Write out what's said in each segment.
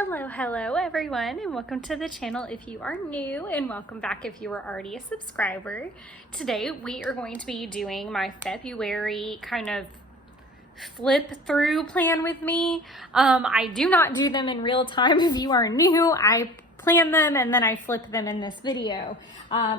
Hello everyone, and welcome to the channel if you are new, and welcome back if you are already a subscriber. Today we are going to be doing my February kind of flip through plan with me. I do not do them in real time. If you are new, I plan them and then I flip them in this video.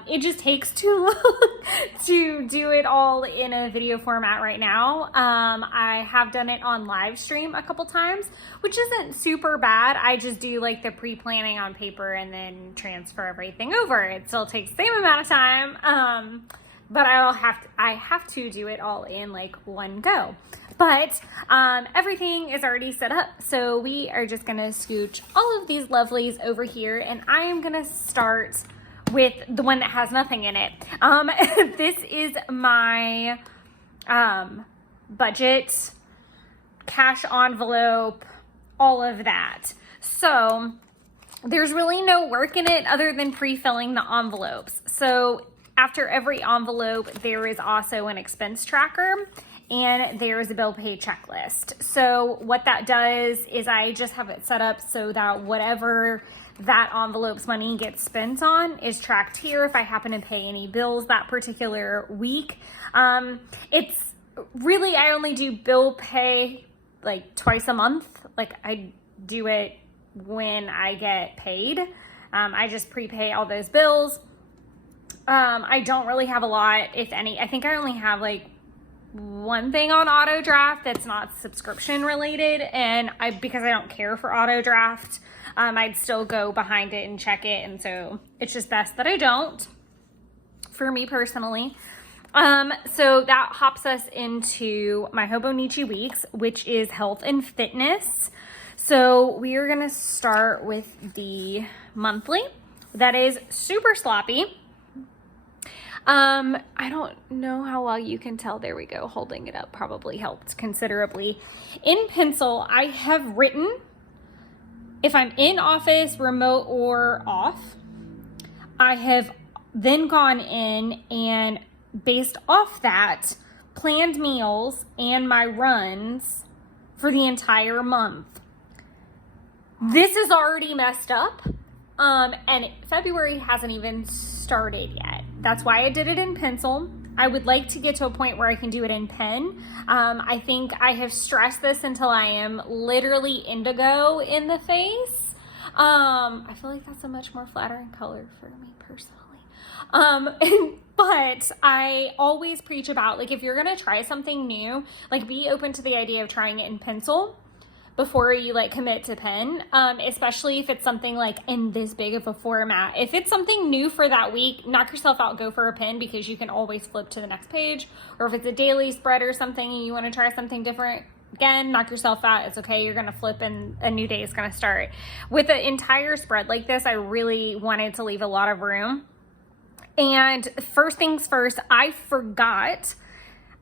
It just takes too long to do it all in a video format right now. I have done it on live stream a couple times, which isn't super bad. I just do like the pre-planning on paper and then transfer everything over. It still takes the same amount of time, but I have to do it all in like one go. But everything is already set up, so we are just gonna scooch all of these lovelies over here, and I am gonna start with the one that has nothing in it. This is my budget, cash envelope, all of that. So there's really no work in it other than pre-filling the envelopes. So after every envelope, there is also an expense tracker, and there's a bill pay checklist. So what that does is I just have it set up so that whatever that envelope's money gets spent on is tracked here if I happen to pay any bills that particular week. It's really, I only do bill pay like twice a month. Like I do it when I get paid. I just prepay all those bills. I don't really have a lot, if any. I think I only have like one thing on auto draft that's not subscription related, and because I don't care for auto draft, I'd still go behind it and check it, and so it's just best that I don't, for me personally. So that hops us into my Hobonichi weeks, which is health and fitness. So we are gonna start with the monthly. That is super sloppy. I don't know how well you can tell. There we go. Holding it up probably helped considerably. In pencil, I have written if I'm in office, remote, or off. I have then gone in and based off that, planned meals and my runs for the entire month. This is already messed up. And February hasn't even started yet. That's why I did it in pencil. I would like to get to a point where I can do it in pen. I think I have stressed this until I am literally indigo in the face. I feel like that's a much more flattering color for me personally. But I always preach about, like, if you're gonna try something new, like, be open to the idea of trying it in pencil before you like commit to pen, especially if it's something like in this big of a format. If it's something new for that week, knock yourself out, go for a pen, because you can always flip to the next page. Or if it's a daily spread or something and you want to try something different, again, knock yourself out. It's okay. You're going to flip and a new day is going to start. With an entire spread like this, I really wanted to leave a lot of room. And first things first, I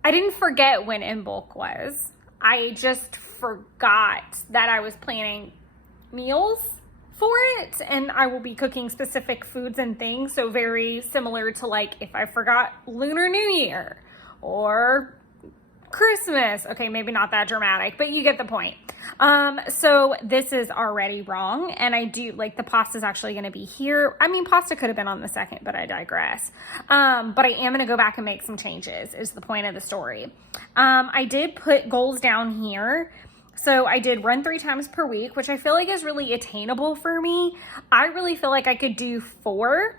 didn't forget when in bulk was. I just forgot that I was planning meals for it, and I will be cooking specific foods and things. So very similar to like if I forgot Lunar New Year or Christmas. Okay, maybe not that dramatic, but you get the point. So this is already wrong, and I do like the pasta is actually going to be here. I mean, pasta could have been on the second, but I digress. But I am going to go back and make some changes is the point of the story. I did put goals down here. So I did run 3 times per week, which I feel like is really attainable for me. I really feel like I could do 4.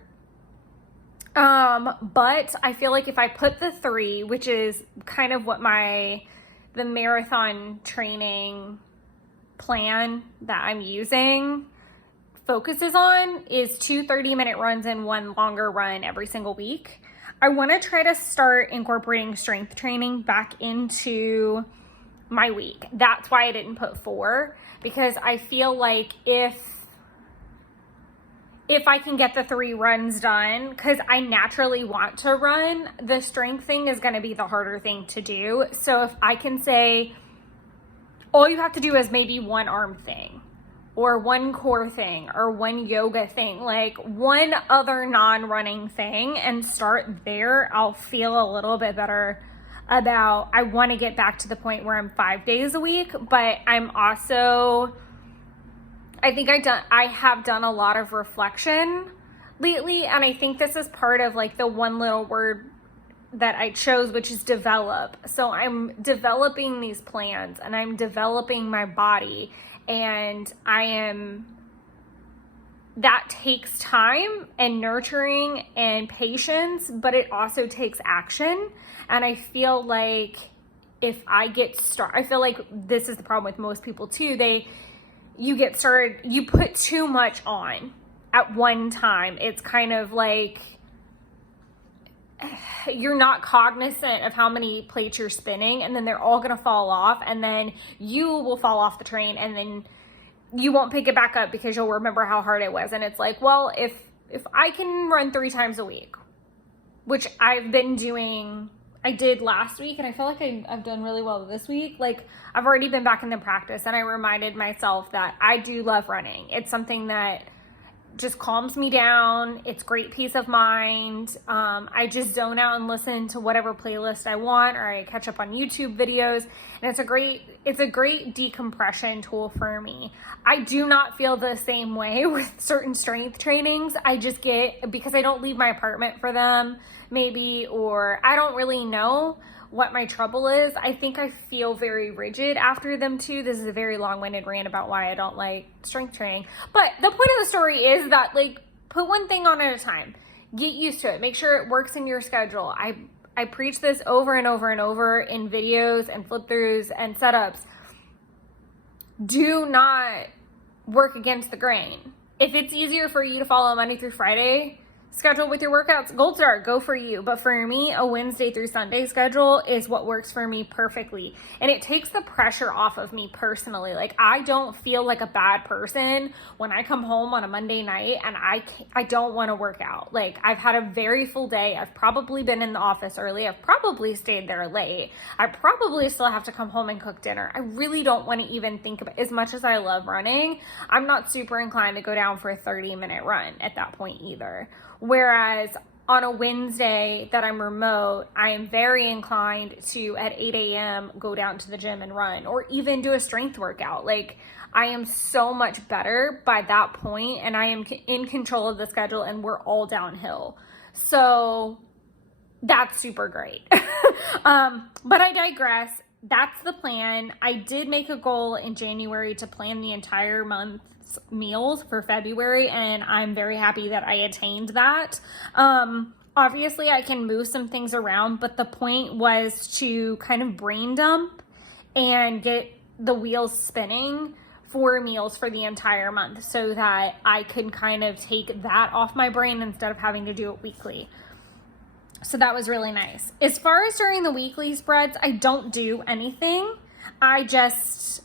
But I feel like if I put the 3, which is kind of what the marathon training plan that I'm using focuses on, is 2 30-minute runs and 1 longer run every single week. I want to try to start incorporating strength training back into my week. That's why I didn't put 4, because I feel like if I can get the 3 runs done, because I naturally want to run, the strength thing is going to be the harder thing to do. So if I can say, all you have to do is maybe 1 arm thing, or 1 core thing, or 1 yoga thing, like 1 other non-running thing, and start there, I'll feel a little bit better about, I want to get back to the point where I'm 5 days a week, but I'm also I think I have done a lot of reflection lately, and I think this is part of like the one little word that I chose, which is develop. So I'm developing these plans and I'm developing my body, and that takes time and nurturing and patience, but it also takes action. And I feel like if I get started, I feel like this is the problem with most people too. You get started, you put too much on at one time. It's kind of like you're not cognizant of how many plates you're spinning, and then they're all going to fall off, and then you will fall off the train, and then you won't pick it back up because you'll remember how hard it was. And it's like, well, if I can run 3 times a week, which I've been doing, I did last week, and I feel like I've done really well this week. Like, I've already been back in the practice, and I reminded myself that I do love running. It's something that just calms me down. It's great peace of mind. I just zone out and listen to whatever playlist I want, or I catch up on YouTube videos, and it's a great decompression tool for me. I do not feel the same way with certain strength trainings. I just get, because I don't leave my apartment for them maybe, or I don't really know what my trouble is. I think I feel very rigid after them too. This is a very long-winded rant about why I don't like strength training. But the point of the story is that, like, put one thing on at a time. Get used to it. Make sure it works in your schedule. I preach this over and over and over in videos and flip throughs and setups. Do not work against the grain. If it's easier for you to follow a Monday through Friday schedule with your workouts, gold star, go for you. But for me, a Wednesday through Sunday schedule is what works for me perfectly. And it takes the pressure off of me personally. Like, I don't feel like a bad person when I come home on a Monday night and I don't want to work out. Like, I've had a very full day. I've probably been in the office early. I've probably stayed there late. I probably still have to come home and cook dinner. I really don't want to even think about, as much as I love running, I'm not super inclined to go down for a 30-minute run at that point either. Whereas on a Wednesday that I'm remote, I am very inclined to, at 8 a.m., go down to the gym and run, or even do a strength workout. Like, I am so much better by that point, and I am in control of the schedule, and we're all downhill. So that's super great. But I digress. That's the plan. I did make a goal in January to plan the entire month's meals for February, and I'm very happy that I attained that. Obviously I can move some things around, but the point was to kind of brain dump and get the wheels spinning for meals for the entire month, so that I could kind of take that off my brain instead of having to do it weekly. So that was really nice. As far as during the weekly spreads, I don't do anything. I just,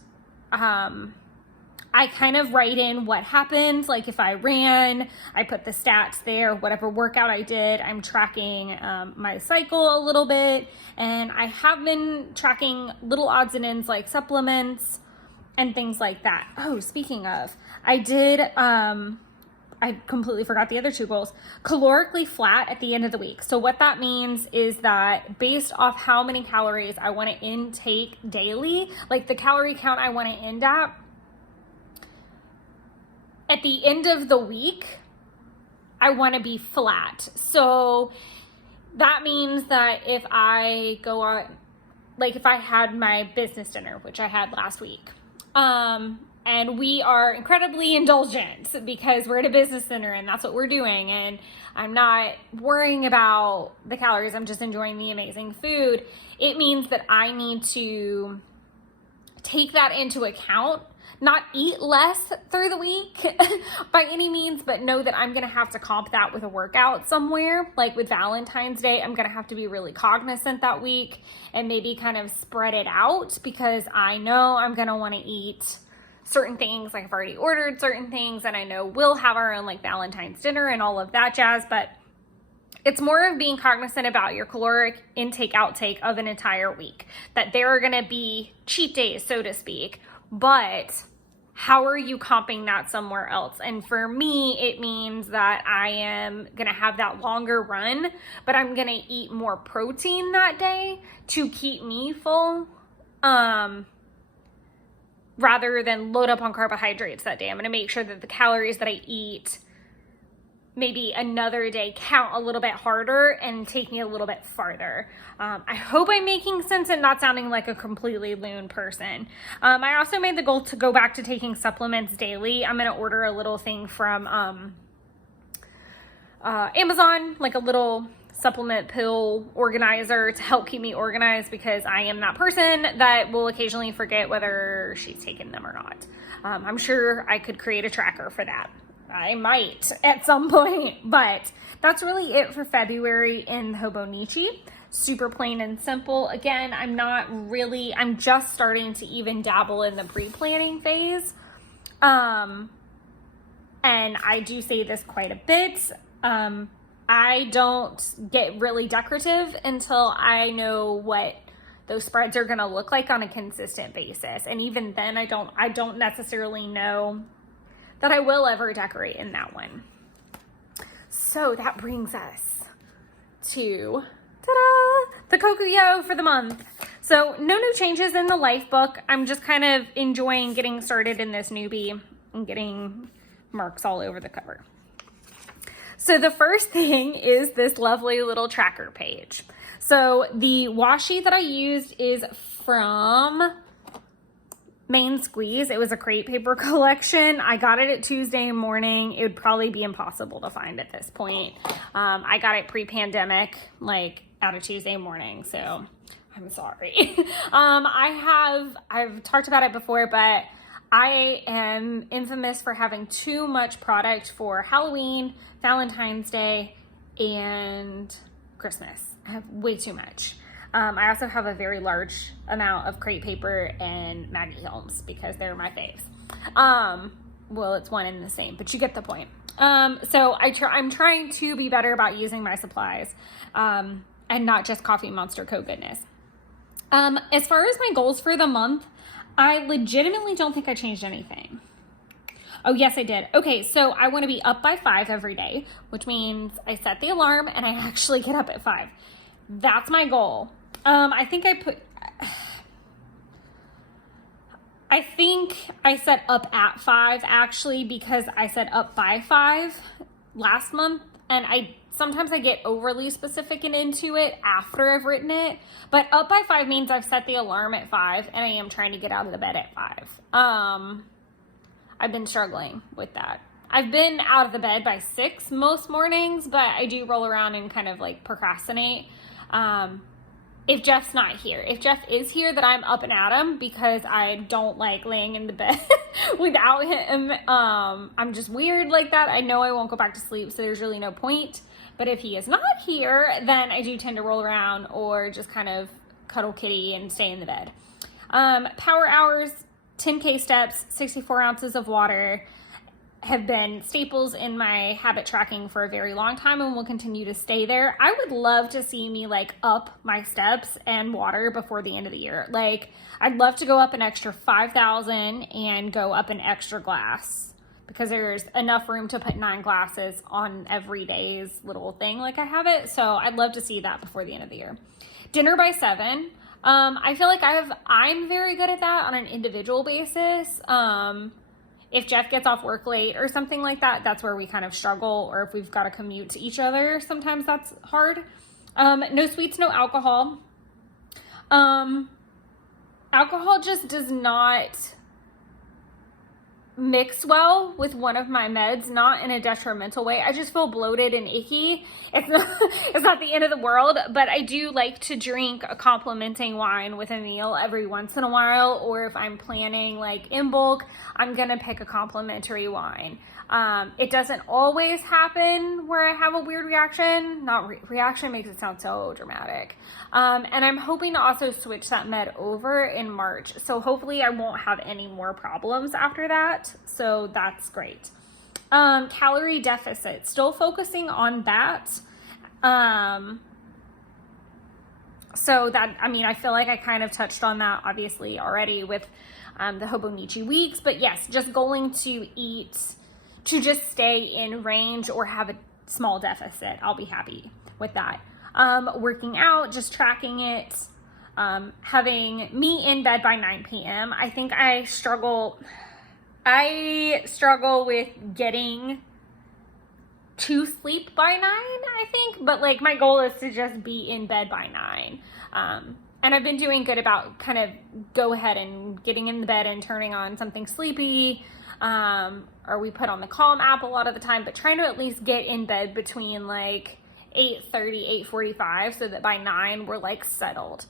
I kind of write in what happened. Like, if I ran, I put the stats there. Whatever workout I did, I'm tracking my cycle a little bit. And I have been tracking little odds and ends like supplements and things like that. Oh, speaking of, I did, I completely forgot the other 2 goals. Calorically flat at the end of the week. So what that means is that based off how many calories I want to intake daily, like the calorie count I want to end at the end of the week, I want to be flat. So that means that if I go on, like if I had my business dinner, which I had last week, and we are incredibly indulgent because we're at a business center and that's what we're doing, and I'm not worrying about the calories, I'm just enjoying the amazing food. It means that I need to take that into account, not eat less through the week by any means, but know that I'm going to have to comp that with a workout somewhere. Like with Valentine's Day, I'm going to have to be really cognizant that week and maybe kind of spread it out, because I know I'm going to want to eat certain things. Like, I've already ordered certain things, and I know we'll have our own like Valentine's dinner and all of that jazz, but it's more of being cognizant about your caloric intake, outtake of an entire week, that there are going to be cheat days, so to speak, but how are you comping that somewhere else? And for me, it means that I am going to have that longer run, but I'm going to eat more protein that day to keep me full. rather than load up on carbohydrates that day. I'm going to make sure that the calories that I eat maybe another day count a little bit harder and take me a little bit farther. I hope I'm making sense and not sounding like a completely loon person. I also made the goal to go back to taking supplements daily. I'm going to order a little thing from Amazon, like a little supplement pill organizer to help keep me organized, because I am that person that will occasionally forget whether she's taken them or not. I'm sure I could create a tracker for that. I might at some point, but that's really it for February in Hobonichi. Super plain and simple. Again, I'm just starting to even dabble in the pre-planning phase. And I do say this quite a bit. I don't get really decorative until I know what those spreads are going to look like on a consistent basis. And even then, I don't necessarily know that I will ever decorate in that one. So that brings us to, ta-da, the Kokuyo for the month. So no new changes in the life book. I'm just kind of enjoying getting started in this newbie and getting marks all over the cover. So the first thing is this lovely little tracker page. So the washi that I used is from Main Squeeze. It was a crepe paper collection. I got it at Tuesday morning. It would probably be impossible to find at this point. I got it pre-pandemic, like at a Tuesday morning, so I'm sorry. I've talked about it before, but I am infamous for having too much product for Halloween, Valentine's Day, and Christmas. I have way too much. I also have a very large amount of crepe paper and Maggie Helms because they're my faves. Well, it's one and the same, but you get the point. So I'm trying to be better about using my supplies, and not just Coffee Monster Co. goodness. As far as my goals for the month, I legitimately don't think I changed anything. Oh, yes, I did. Okay, so I want to be up by 5 every day, which means I set the alarm and I actually get up at 5. That's my goal. I think I set up at 5 actually, because I set up by 5 last month, and sometimes I get overly specific and into it after I've written it, but up by 5 means I've set the alarm at 5 and I am trying to get out of the bed at 5. I've been struggling with that. I've been out of the bed by 6 most mornings, but I do roll around and kind of like procrastinate. If Jeff's not here. If Jeff is here, then I'm up and at him because I don't like laying in the bed without him. I'm just weird like that. I know I won't go back to sleep, so there's really no point. But if he is not here, then I do tend to roll around or just kind of cuddle kitty and stay in the bed. Power hours, 10K steps, 64 ounces of water have been staples in my habit tracking for a very long time and will continue to stay there. I would love to see me like up my steps and water before the end of the year. Like I'd love to go up an extra 5,000 and go up an extra glass, because there's enough room to put 9 glasses on every day's little thing like I have it. So I'd love to see that before the end of the year. Dinner by 7. I feel like I'm very good at that on an individual basis. If Jeff gets off work late or something like that, that's where we kind of struggle. Or if we've got to commute to each other, sometimes that's hard. No sweets, no alcohol. Alcohol just does not mix well with one of my meds, not in a detrimental way. I just feel bloated and icky. It's not the end of the world, but I do like to drink a complementing wine with a meal every once in a while, or if I'm planning like in bulk, I'm gonna pick a complimentary wine. It doesn't always happen where I have a weird reaction. Reaction makes it sound so dramatic. And I'm hoping to also switch that med over in March. So hopefully I won't have any more problems after that. So that's great. Calorie deficit, still focusing on that. So that, I mean, I feel like I kind of touched on that obviously already with the Hobonichi weeks, but yes, just going to eat to just stay in range or have a small deficit. I'll be happy with that. Working out, just tracking it. having me in bed by 9 p.m. I think I struggle with getting to sleep by 9, I think, but like my goal is to just be in bed by 9. And I've been doing good about kind of go ahead and getting in the bed and turning on something sleepy, or we put on the Calm app a lot of the time, but trying to at least get in bed between like 8:30, 8:45 so that by 9 we're like settled.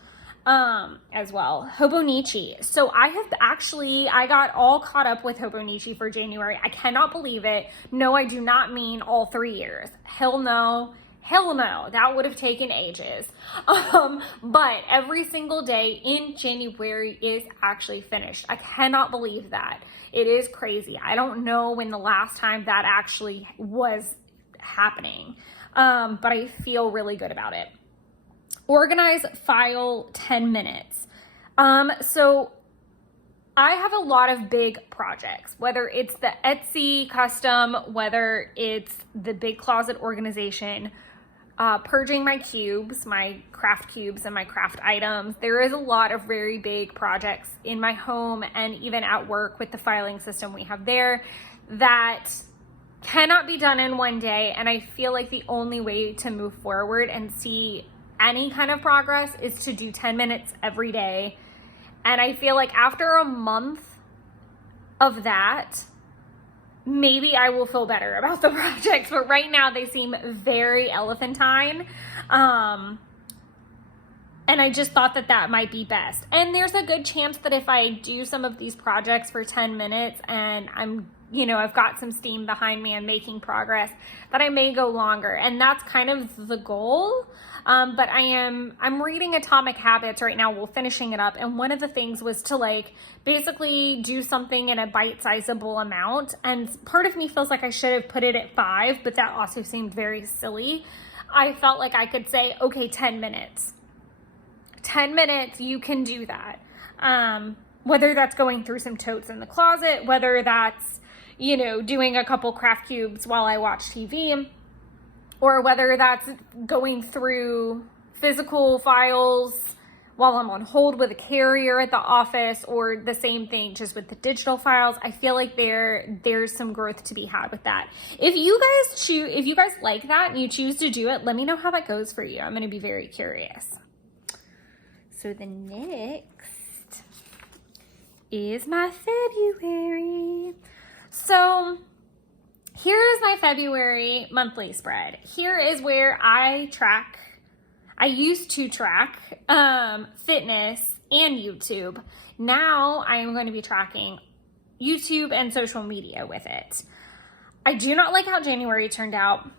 As well. Hobonichi. So I got all caught up with Hobonichi for January. I cannot believe it. No, I do not mean all 3 years. Hell no. Hell no. That would have taken ages. But every single day in January is actually finished. I cannot believe that. It is crazy. I don't know when the last time that actually was happening. But I feel really good about it. Organize file 10 minutes. So I have a lot of big projects, whether it's the Etsy custom, whether it's the big closet organization, purging my cubes, my craft cubes and my craft items. There is a lot of very big projects in my home and even at work with the filing system we have there that cannot be done in one day. And I feel like the only way to move forward and see any kind of progress is to do 10 minutes every day. And I feel like after a month of that, maybe I will feel better about the projects, but right now they seem very elephantine. And I just thought that might be best. And there's a good chance that if I do some of these projects for 10 minutes and I've got some steam behind me and making progress, that I may go longer. And that's kind of the goal. But I'm reading Atomic Habits right now while finishing it up. And one of the things was to like basically do something in a bite-sizable amount. And part of me feels like I should have put it at 5, but that also seemed very silly. I felt like I could say, okay, 10 minutes. 10 minutes, you can do that. Whether that's going through some totes in the closet, whether that's, doing a couple craft cubes while I watch TV, or whether that's going through physical files while I'm on hold with a carrier at the office, or the same thing just with the digital files. I feel like there's some growth to be had with that. If you guys like that and you choose to do it, let me know how that goes for you. I'm going to be very curious. So the next is my February. So here is my February monthly spread. Here is where I used to track fitness and YouTube. Now I am going to be tracking YouTube and social media with it. I do not like how January turned out.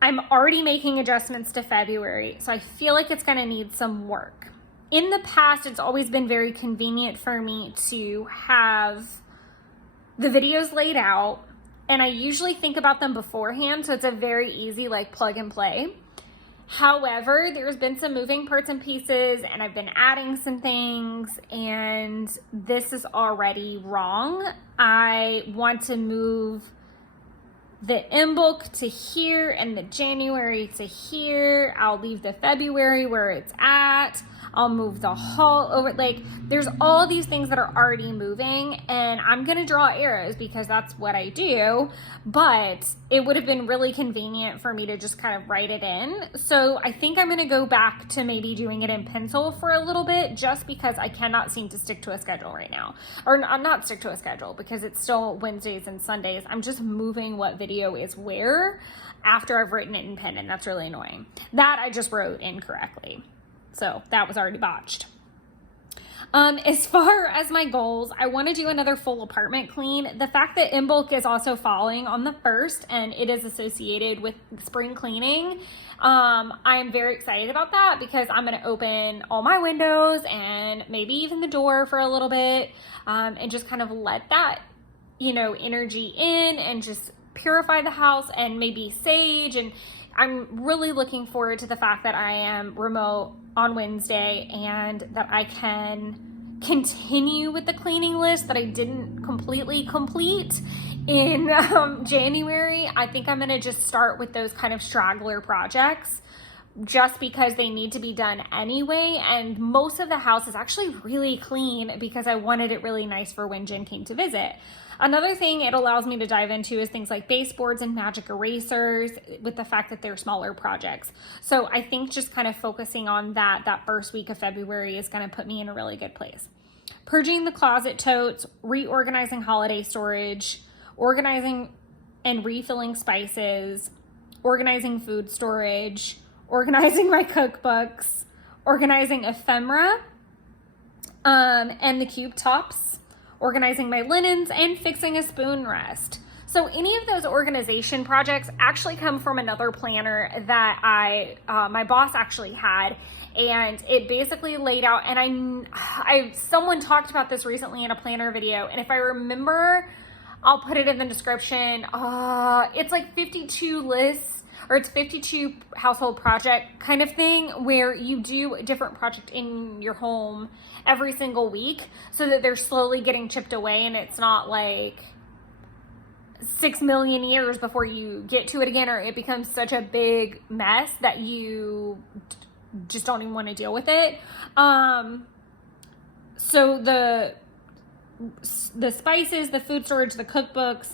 I'm already making adjustments to February, so I feel like it's going to need some work. In the past, it's always been very convenient for me to have the videos laid out, and I usually think about them beforehand, so it's a very easy like plug and play. However, there's been some moving parts and pieces, and I've been adding some things, and this is already wrong. I want to move the in-book to here and the January to here. I'll leave the February where it's at. I'll move the haul over. Like, there's all these things that are already moving, and I'm gonna draw arrows because that's what I do, but it would have been really convenient for me to just kind of write it in. So I think I'm gonna go back to maybe doing it in pencil for a little bit, just because I cannot seem to stick to a schedule right now. Or not stick to a schedule, because it's still Wednesdays and Sundays. I'm just moving what video is where after I've written it in pen, and that's really annoying. That I just wrote incorrectly. So that was already botched. As far as my goals, I want to do another full apartment clean. The fact that in-bulk is also falling on the 1st and it is associated with spring cleaning, I'm very excited about that, because I'm going to open all my windows and maybe even the door for a little bit, and just kind of let that, energy in and just purify the house, and maybe sage. And I'm really looking forward to the fact that I am remote on Wednesday and that I can continue with the cleaning list that I didn't completely complete in January. I think I'm going to just start with those kind of straggler projects just because they need to be done anyway. And most of the house is actually really clean because I wanted it really nice for when Jen came to visit. Another thing it allows me to dive into is things like baseboards and magic erasers, with the fact that they're smaller projects. So I think just kind of focusing on that first week of February is going to put me in a really good place. Purging the closet totes, reorganizing holiday storage, organizing and refilling spices, organizing food storage, organizing my cookbooks, organizing ephemera, and the cube tops, organizing my linens, and fixing a spoon rest. So any of those organization projects actually come from another planner that my boss actually had, and it basically laid out, and someone talked about this recently in a planner video, and if I remember, I'll put it in the description. It's like 52 lists, or it's 52 household project kind of thing, where you do a different project in your home every single week so that they're slowly getting chipped away, and it's not like 6 million years before you get to it again, or it becomes such a big mess that you just don't even want to deal with it. So the spices, the food storage, the cookbooks,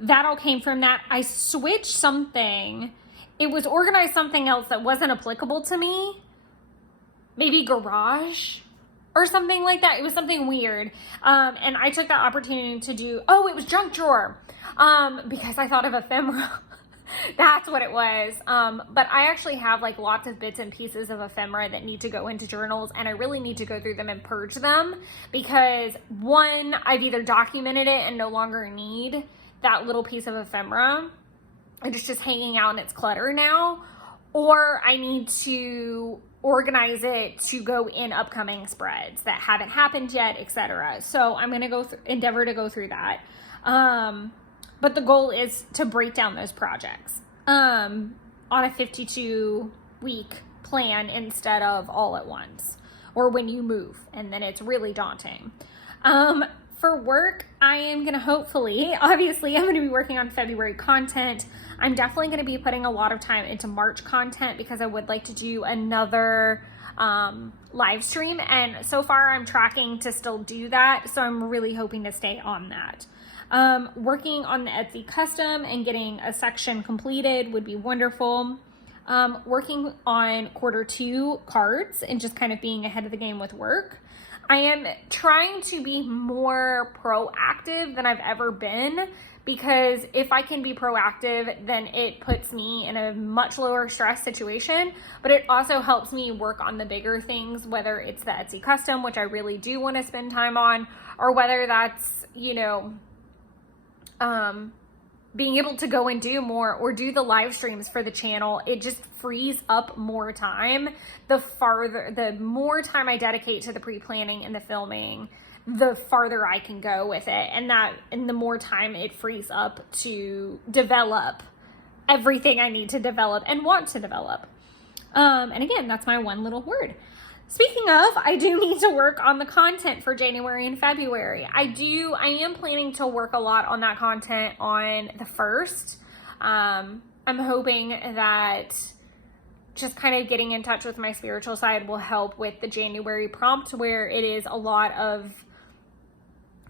that all came from that. I switched something. It was organized something else that wasn't applicable to me. Maybe garage or something like that. It was something weird. And I took that opportunity to do, it was junk drawer. Because I thought of ephemera. That's what it was. But I actually have like lots of bits and pieces of ephemera that need to go into journals, and I really need to go through them and purge them, because one, I've either documented it and no longer need that little piece of ephemera, and it's just hanging out and it's clutter now, or I need to organize it to go in upcoming spreads that haven't happened yet, etc. So I'm going to endeavor to go through that. But the goal is to break down those projects on a 52-week plan instead of all at once, or when you move, and then it's really daunting. For work, I am going to obviously I'm going to be working on February content. I'm definitely going to be putting a lot of time into March content, because I would like to do another live stream, and so far I'm tracking to still do that, so I'm really hoping to stay on that. Working on the Etsy custom and getting a section completed would be wonderful. Working on Q2 cards and just kind of being ahead of the game with work. I am trying to be more proactive than I've ever been, because if I can be proactive, then it puts me in a much lower stress situation, but it also helps me work on the bigger things, whether it's the Etsy custom, which I really do want to spend time on, or whether that's, being able to go and do more or do the live streams for the channel. It just frees up more time. The more time I dedicate to the pre-planning and the filming, the farther I can go with it. And the more time it frees up to develop everything I need to develop and want to develop. And again, that's my one little word. Speaking of, I do need to work on the content for January and February. I am planning to work a lot on that content on the 1st. I'm hoping that just kind of getting in touch with my spiritual side will help with the January prompt, where it is a lot of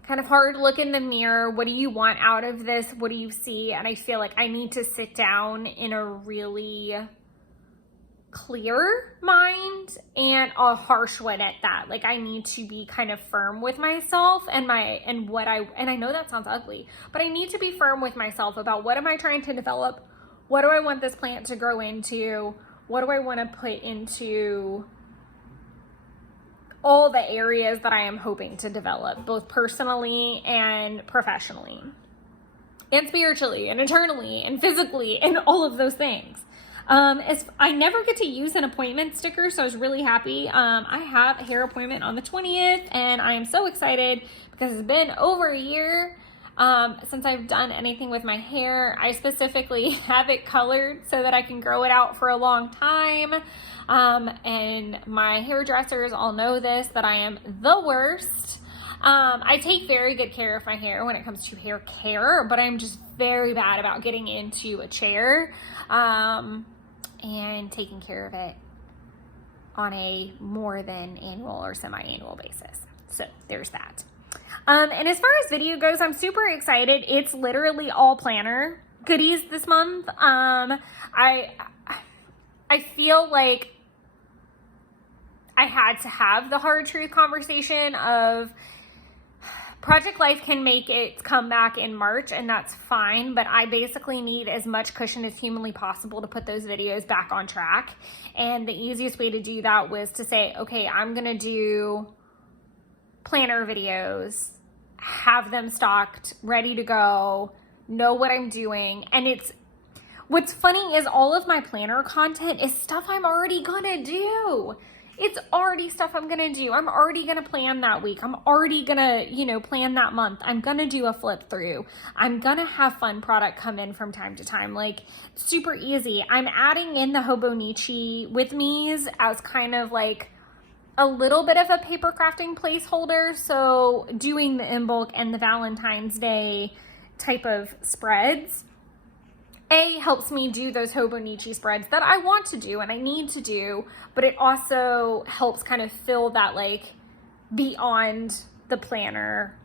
kind of hard look in the mirror. What do you want out of this? What do you see? And I feel like I need to sit down in a really clear mind, and a harsh one at that. Like, I need to be kind of firm with myself and I know that sounds ugly, but I need to be firm with myself about what am I trying to develop? What do I want this plant to grow into? What do I want to put into all the areas that I am hoping to develop, both personally and professionally, and spiritually and eternally and physically and all of those things. I never get to use an appointment sticker, so I was really happy. I have a hair appointment on the 20th, and I am so excited because it's been over a year since I've done anything with my hair. I specifically have it colored so that I can grow it out for a long time. And my hairdressers all know this, that I am the worst. I take very good care of my hair when it comes to hair care, but I'm just very bad about getting into a chair. and taking care of it on a more than annual or semi-annual basis. So there's that. And as far as video goes, I'm super excited. It's literally all planner goodies this month. I feel like I had to have the hard truth conversation of Project Life can make its comeback in March, and that's fine, but I basically need as much cushion as humanly possible to put those videos back on track. And the easiest way to do that was to say, okay, I'm going to do planner videos, have them stocked, ready to go, know what I'm doing. And what's funny is all of my planner content is stuff I'm already going to do. It's already stuff I'm going to do. I'm already going to plan that week. I'm already going to, plan that month. I'm going to do a flip through. I'm going to have fun product come in from time to time. Like, super easy. I'm adding in the Hobonichi with me's as kind of like a little bit of a paper crafting placeholder. So doing the in bulk and the Valentine's Day type of spreads, helps me do those Hobonichi spreads that I want to do and I need to do, but it also helps kind of fill that like beyond the planner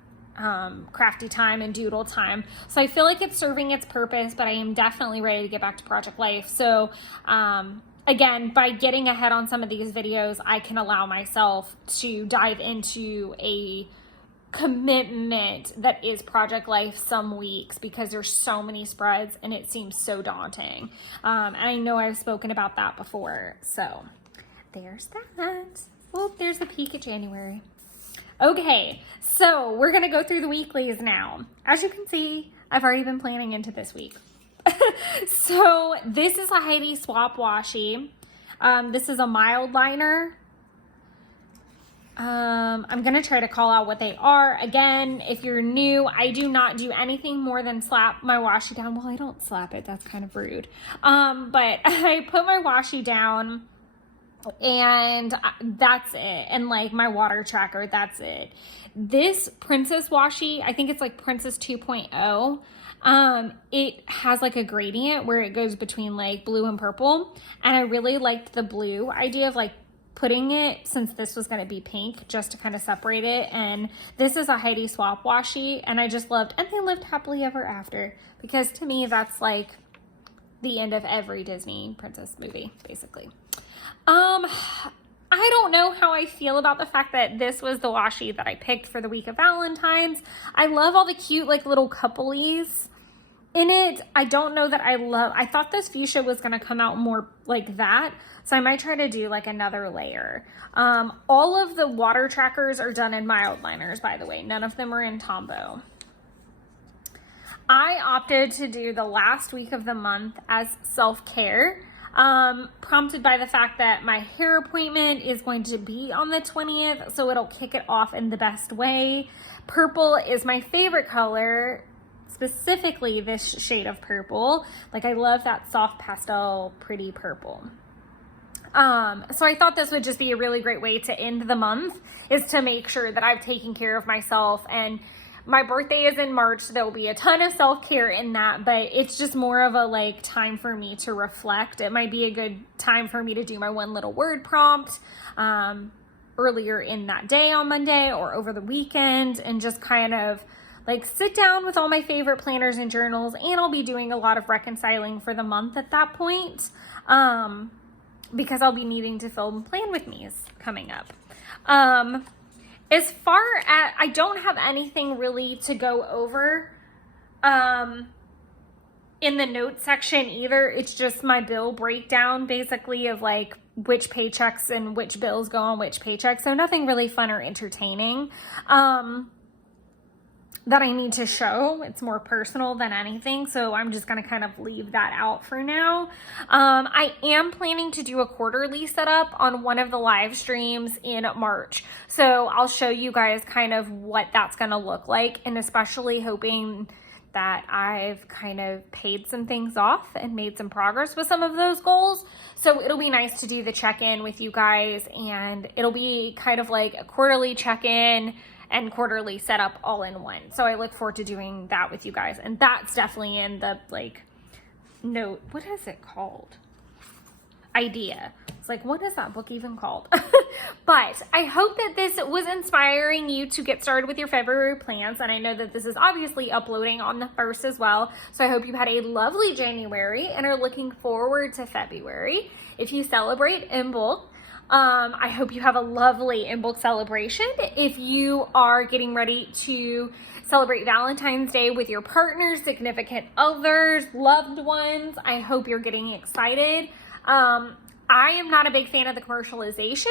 crafty time and doodle time. So I feel like it's serving its purpose, but I am definitely ready to get back to Project Life. So again, by getting ahead on some of these videos, I can allow myself to dive into a commitment that is Project Life some weeks, because there's so many spreads and it seems so daunting. And I know I've spoken about that before. So there's that. Oh, there's a peek at January. Okay, so we're going to go through the weeklies now. As you can see, I've already been planning into this week. So this is a Heidi Swapp washi. This is a mild liner. I'm going to try to call out what they are. Again, if you're new, I do not do anything more than slap my washi down. Well, I don't slap it. That's kind of rude. But I put my washi down and that's it. And like my water tracker, that's it. This Princess washi, I think it's like Princess 2.0. It has like a gradient where it goes between like blue and purple. And I really liked the blue idea of like putting it, since this was going to be pink, just to kind of separate it. And this is a Heidi Swapp washi, and I just loved, and they lived happily ever after, because to me that's like the end of every Disney princess movie, basically. I don't know how I feel about the fact that this was the washi that I picked for the week of Valentine's. I love all the cute like little couplies in it. I don't know that I thought this fuchsia was going to come out more like that, so I might try to do like another layer. All of the water trackers are done in mild liners, by the way. None of them are in Tombow. I opted to do the last week of the month as self-care, prompted by the fact that my hair appointment is going to be on the 20th, so it'll kick it off in the best way. Purple is my favorite color, specifically this shade of purple. Like, I love that soft pastel pretty purple. So I thought this would just be a really great way to end the month, is to make sure that I've taken care of myself. And my birthday is in March, so there will be a ton of self-care in that, but it's just more of a like time for me to reflect. It might be a good time for me to do my one little word prompt earlier in that day on Monday or over the weekend, and just kind of like sit down with all my favorite planners and journals. And I'll be doing a lot of reconciling for the month at that point, because I'll be needing to film Plan With Me's coming up. As far as, I don't have anything really to go over in the notes section either. It's just my bill breakdown, basically, of like which paychecks and which bills go on which paycheck. So nothing really fun or entertaining that I need to show. It's more personal than anything, so I'm just going to kind of leave that out for now. I am planning to do a quarterly setup on one of the live streams in March, so I'll show you guys kind of what that's going to look like, and especially hoping that I've kind of paid some things off and made some progress with some of those goals. So it'll be nice to do the check-in with you guys, and it'll be kind of like a quarterly check-in and quarterly setup all in one. So I look forward to doing that with you guys. And that's definitely in the like note. What is it called? idea. It's like, what is that book even called? But I hope that this was inspiring you to get started with your February plans. And I know that this is obviously uploading on the 1st as well. So I hope you had a lovely January and are looking forward to February. If you celebrate Imbolc, I hope you have a lovely Imbolc celebration. If you are getting ready to celebrate Valentine's Day with your partners, significant others, loved ones, I hope you're getting excited. I am not a big fan of the commercialization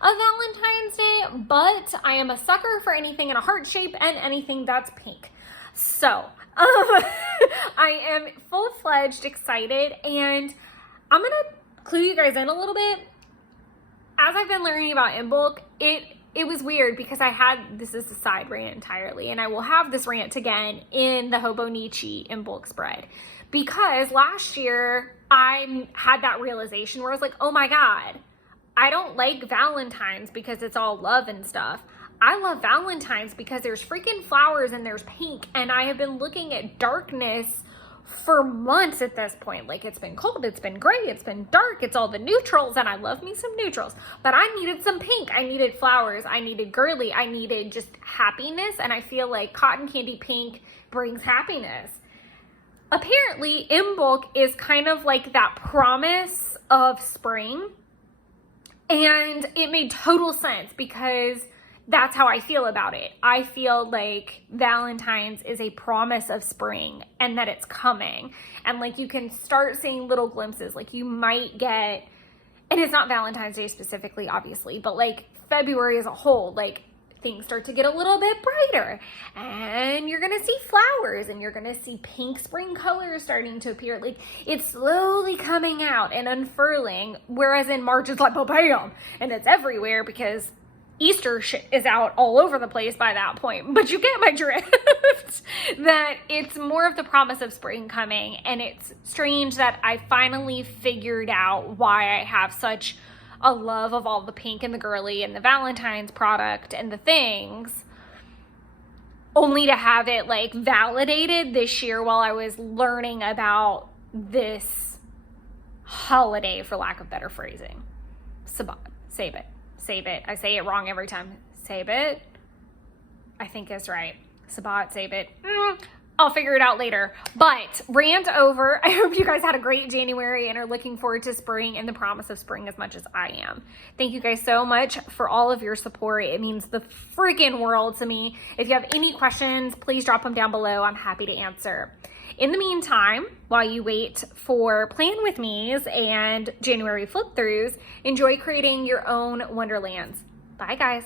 of Valentine's Day, but I am a sucker for anything in a heart shape and anything that's pink. So, I am full-fledged excited, and I'm going to clue you guys in a little bit. As I've been learning about Imbolc, it was weird because this is a side rant entirely, and I will have this rant again in the Hobonichi Imbolc spread. Because last year, I had that realization where I was like, oh my God, I don't like Valentine's because it's all love and stuff. I love Valentine's because there's freaking flowers and there's pink, and I have been looking at darkness for months at this point. Like, it's been cold, it's been gray, it's been dark, it's all the neutrals, and I love me some neutrals, but I needed some pink, I needed flowers, I needed girly, I needed just happiness, and I feel like cotton candy pink brings happiness. Apparently, Imbolc is kind of like that promise of spring, and it made total sense because that's how I feel about it. I feel like Valentine's is a promise of spring and that it's coming. And like you can start seeing little glimpses. Like you might get, and it's not Valentine's Day specifically, obviously, but like February as a whole, like things start to get a little bit brighter and you're going to see flowers and you're going to see pink spring colors starting to appear. Like it's slowly coming out and unfurling. Whereas in March, it's like, bam, and it's everywhere because Easter is out all over the place by that point, but you get my drift. That it's more of the promise of spring coming, and it's strange that I finally figured out why I have such a love of all the pink and the girly and the Valentine's product and the things, only to have it like validated this year while I was learning about this holiday, for lack of better phrasing. Sabbat, save it. I say it wrong every time. Sabbat. I think that's right. Sabbat, Sabbat. I'll figure it out later. But rant over. I hope you guys had a great January and are looking forward to spring and the promise of spring as much as I am. Thank you guys so much for all of your support. It means the freaking world to me. If you have any questions, please drop them down below. I'm happy to answer. In the meantime, while you wait for Plan With Me's and January flip-throughs, enjoy creating your own wonderlands. Bye, guys.